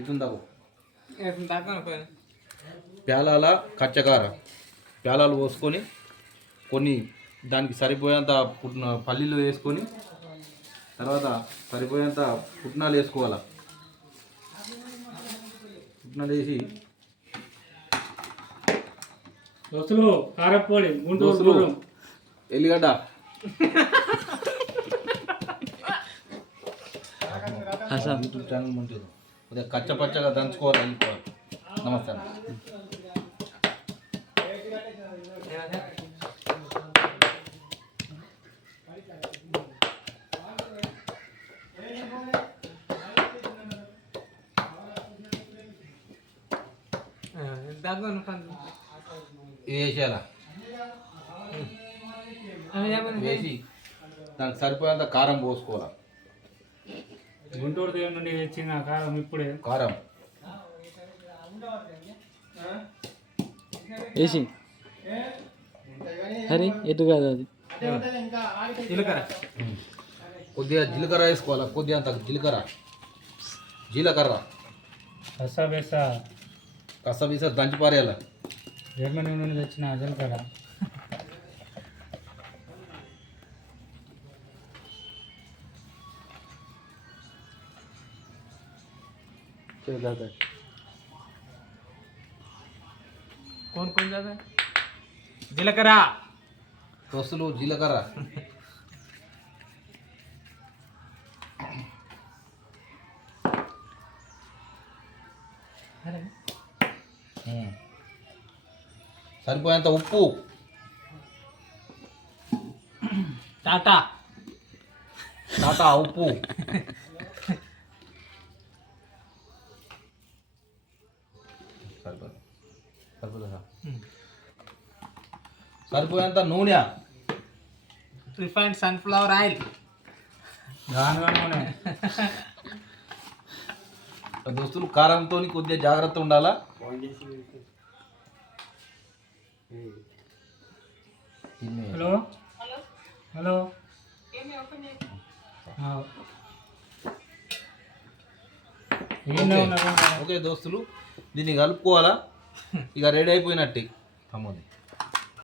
ఇటుందాకు ప్యాలాల కచ్చకార ప్యాలాలు పోసుకొని కొన్ని దానికి సరిపోయేంత పల్లీలు వేసుకొని తర్వాత సరిపోయేంత పుట్నాలు వేసుకోవాలి. పుట్నాలు వేసి కారపొడి గుంటూరు ఎల్లిగడ్డ కొద్దిగా కచ్చపచ్చగా దంచుకోవాలి, వెళ్ళిపోవాలి. నమస్తే అన్న. ఇది వేసేయాల, వేసి దానికి సరిపోయేంత కారం పోసుకోవాలి. గుంటూరు దేవుడి నుండి తెచ్చిన కారం ఇప్పుడే కారం వేసి అరే ఎటు కాదు అది కొద్దిగా జీలకర్ర వేసుకోవాలి, కొద్దిగా అంత జీలకర్ర కసబీస దంచి పారేయాలి. జర్మనీ నుండి తెచ్చిన జీలకర్ర జీలకర్ర దోస్తులు జీలకర్ర సరిపోయేంత ఉప్పు, టాటా ఉప్పు, సరిపోయేంత నూనె, రిఫైన్డ్ సన్ఫ్లవర్ ఆయిల్. దోస్తులు కారంతో కొద్దిగా జాగ్రత్త ఉండాలా. హలో హలో ఓకే దోస్తులు, దీన్ని కలుపుకోవాలా. ఇక రెడీ అయిపోయినట్టే తమ్ముది.